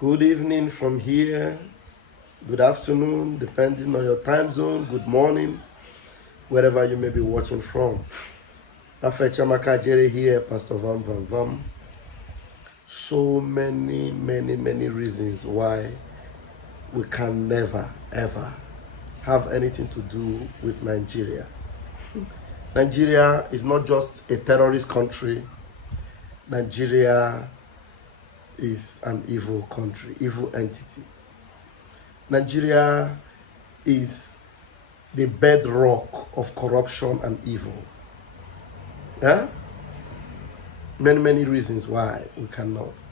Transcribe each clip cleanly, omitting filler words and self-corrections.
Good evening from here. Good afternoon, depending on your time zone. Good morning, wherever you may be watching from. Rafecha Makajere here, Pastor Vam Vam Vam. So many reasons why we can never ever have anything to do with Nigeria. Nigeria is not just a terrorist country. Nigeria is an evil country, evil entity. Nigeria is the bedrock of corruption and evil. Yeah? Many reasons why we cannot.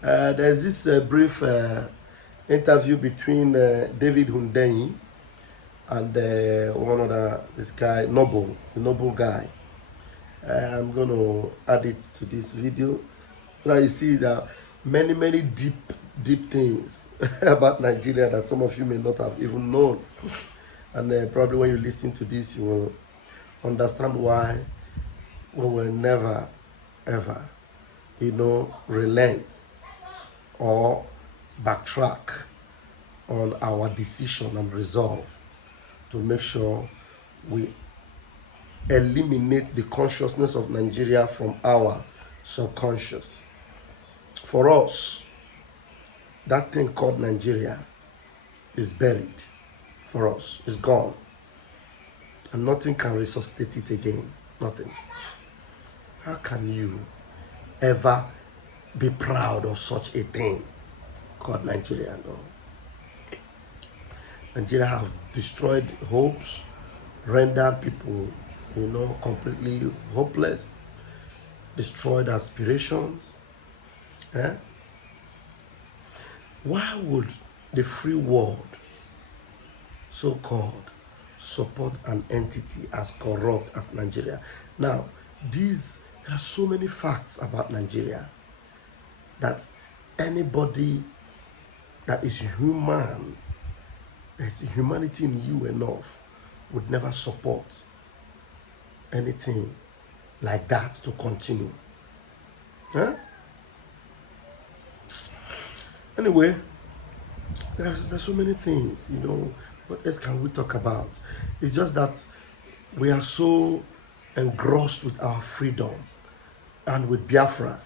There's this brief interview between David Hundeyi and one other, this guy, Noble, the Noble guy. I'm going to add it to this video so that you see that many deep things about Nigeria that some of you may not have even known. And probably when you listen to this, you will understand why we will never ever, relent or backtrack on our decision and resolve to make sure we eliminate the consciousness of Nigeria from our subconscious. For us, that thing called Nigeria is buried. For us, it's gone. And nothing can resuscitate it again. Nothing. How can you ever be proud of such a thing called Nigeria? No. Nigeria have destroyed hopes, rendered people, completely hopeless, destroyed aspirations. Why would the free world, so-called, support an entity as corrupt as Nigeria? Now, there are so many facts about Nigeria that anybody that is human, there's humanity in you enough, would never support anything like that to continue. Anyway, there's so many things, what else can we talk about? It's just that we are so engrossed with our freedom and with Biafra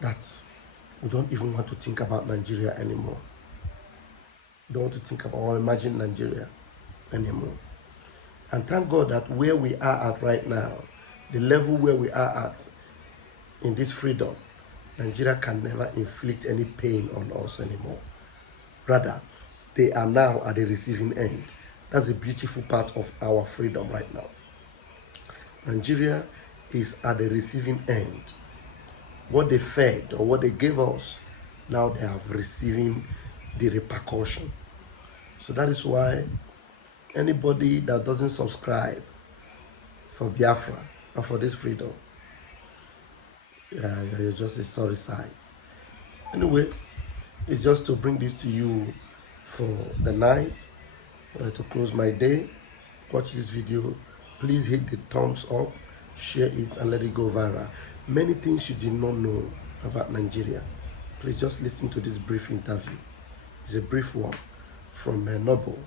that we don't even want to think about Nigeria anymore. We don't want to think about or imagine Nigeria anymore. And thank God that where we are at right now, the level where we are at in this freedom, Nigeria can never inflict any pain on us anymore. Rather, they are now at the receiving end. That's the beautiful part of our freedom right now. Nigeria is at the receiving end. What they fed or what they gave us, now they are receiving the repercussion. So that is why anybody that doesn't subscribe for Biafra and for this freedom, you're just a sorry sight. Anyway, it's just to bring this to you for the night, to close my day. Watch this video. Please hit the thumbs up, share it, and let it go viral. Many things you did not know about Nigeria. Please just listen to this brief interview. It's a brief one from Noble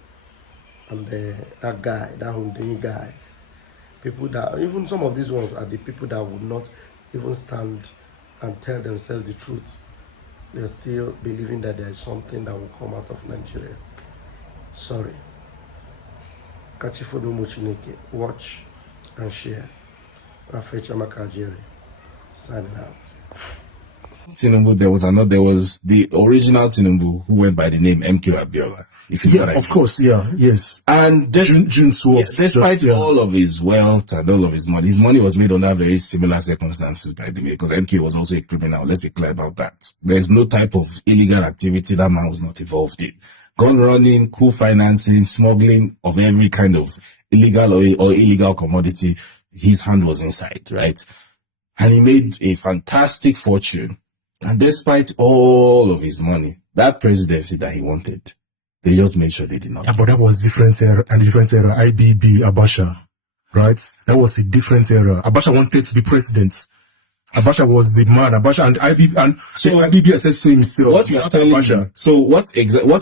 and that guy, that Hundeyi guy. People that, even some of these ones are the people that would not even stand and tell themselves the truth. They're still believing that there is something that will come out of Nigeria. Sorry. Watch and share. Rafecha Makajere signing out. Tinubu, there was the original Tinubu who went by the name MK Abiola. If you know what I mean. Of course, yes. And June 12th. Despite all of his wealth and all of his money was made under very similar circumstances, by the way, because MK was also a criminal. Let's be clear about that. There's no type of illegal activity that man was not involved in. Gun running, coup financing, smuggling of every kind of illegal or illegal commodity, his hand was inside, right? And he made a fantastic fortune. And despite all of his money, that presidency that he wanted, they just made sure they did not. Yeah, but that was different era. IBB, Abacha, right? That was a different era. Abacha wanted to be president. Abacha was the man. Abacha and IBB and so IBB says so himself. What you're telling me, so what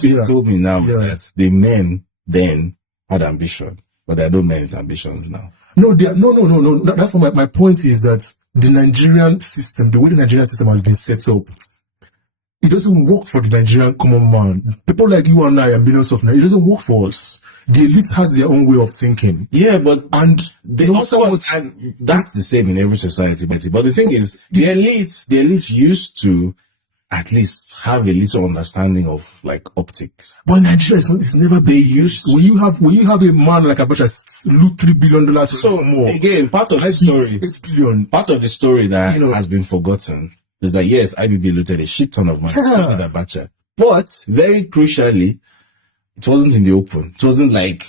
you told me now is that the men then had ambition, but there are no men with ambitions now. No, no. That's what my point is, that the Nigerian system, the way the Nigerian system has been set up, it doesn't work for the Nigerian common man. People like you and I and millions of Nigerians, it doesn't work for us. The elite has their own way of thinking. Yeah, but and they also and that's the same in every society, Betty. But the thing is, the elite used to at least have a little understanding of like optics. But in Nigeria, it's never been used. When you have a man like Abacha loot $3 billion, so more. Again, part of the story, 8 billion. Part of the story that has been forgotten is that yes, IBB looted a shit ton of money with Abacha, but very crucially, it wasn't in the open. It wasn't like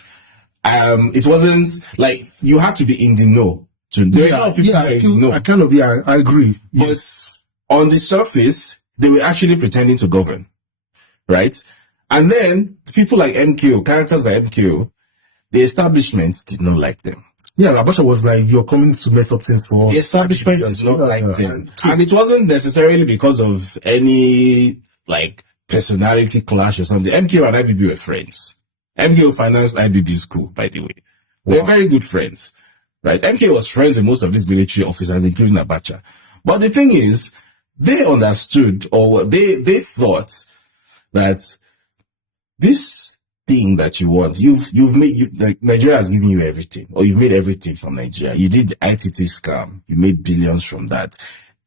you had to be in the know to know. I agree. But on the surface, they were actually pretending to govern, right? And then people like MKO, characters like MKO, the establishment did not like them. Yeah, Abacha was like, you're coming to mess up things for... The establishment is not like them. And it wasn't necessarily because of any, like, personality clash or something. MKO and IBB were friends. MKO financed IBB school, by the way. They're very good friends, right? MKO was friends with most of these military officers, including Abacha. But the thing is, they understood, or they thought that this thing that you want, like Nigeria has given you everything, or you've made everything from Nigeria. You did the ITT scam, you made billions from that.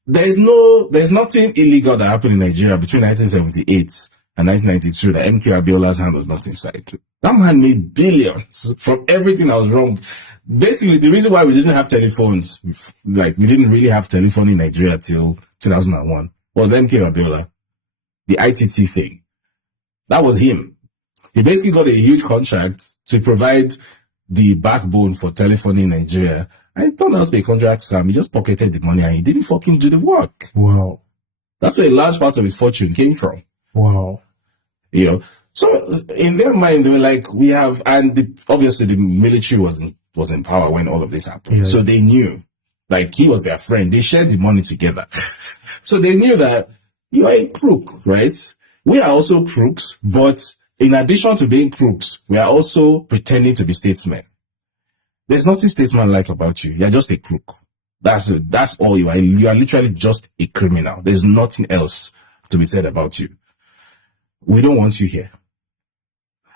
There's nothing illegal that happened in Nigeria between 1978 and 1992 that MK Abiola's hand was not inside. That man made billions from everything that was wrong. Basically, the reason why we didn't have telephones, like we didn't really have telephone in Nigeria till 2001, was MK Abiola. The ITT thing. That was him. He basically got a huge contract to provide the backbone for telephony in Nigeria. And it turned out to be a contract scam. He just pocketed the money and he didn't fucking do the work. Wow. That's where a large part of his fortune came from. Wow. So in their mind, they were like, we have, and obviously the military was in power when all of this happened. Yeah. So they knew, like, he was their friend. They shared the money together. So they knew that you are a crook, right? We are also crooks, but in addition to being crooks, we are also pretending to be statesmen. There's nothing statesman-like about you. You're just a crook. That's all you are. You are literally just a criminal. There's nothing else to be said about you. We don't want you here.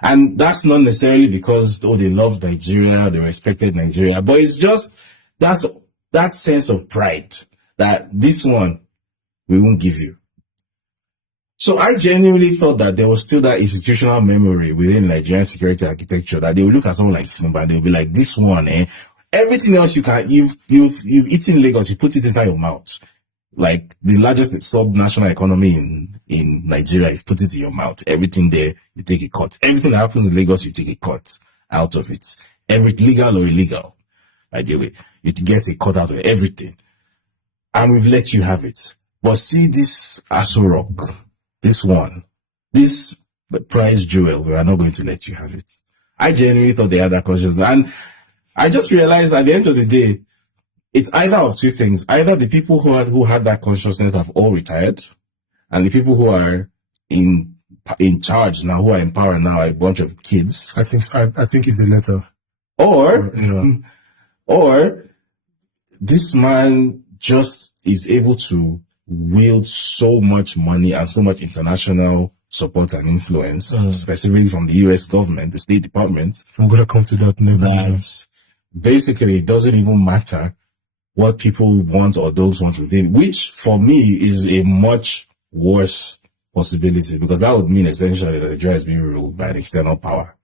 And that's not necessarily because, they loved Nigeria, they respected Nigeria, but it's just that sense of pride that this one, we won't give you. So I genuinely thought that there was still that institutional memory within Nigerian security architecture that they would look at someone like Tinubu and they'll be like, this one, everything else you've eaten Lagos, you put it inside your mouth. Like the largest sub-national economy in Nigeria, you put it in your mouth. Everything there, you take a cut. Everything that happens in Lagos, you take a cut out of it. Legal or illegal, by the way, you get a cut out of everything. And we've let you have it. But see this Aso Rock, this prize jewel, we are not going to let you have it. I genuinely thought they had that consciousness. And I just realized at the end of the day, it's either of two things. Either the people who had that consciousness have all retired, and the people who are in charge now, who are in power now, are a bunch of kids. I think it's the latter. Or this man just is able to wield so much money and so much international support and influence, specifically from the US government, the State Department. I'm going to come to that next. That basically it doesn't even matter what people want or don't want within, which for me is a much worse possibility, because that would mean essentially that Nigeria is being ruled by an external power.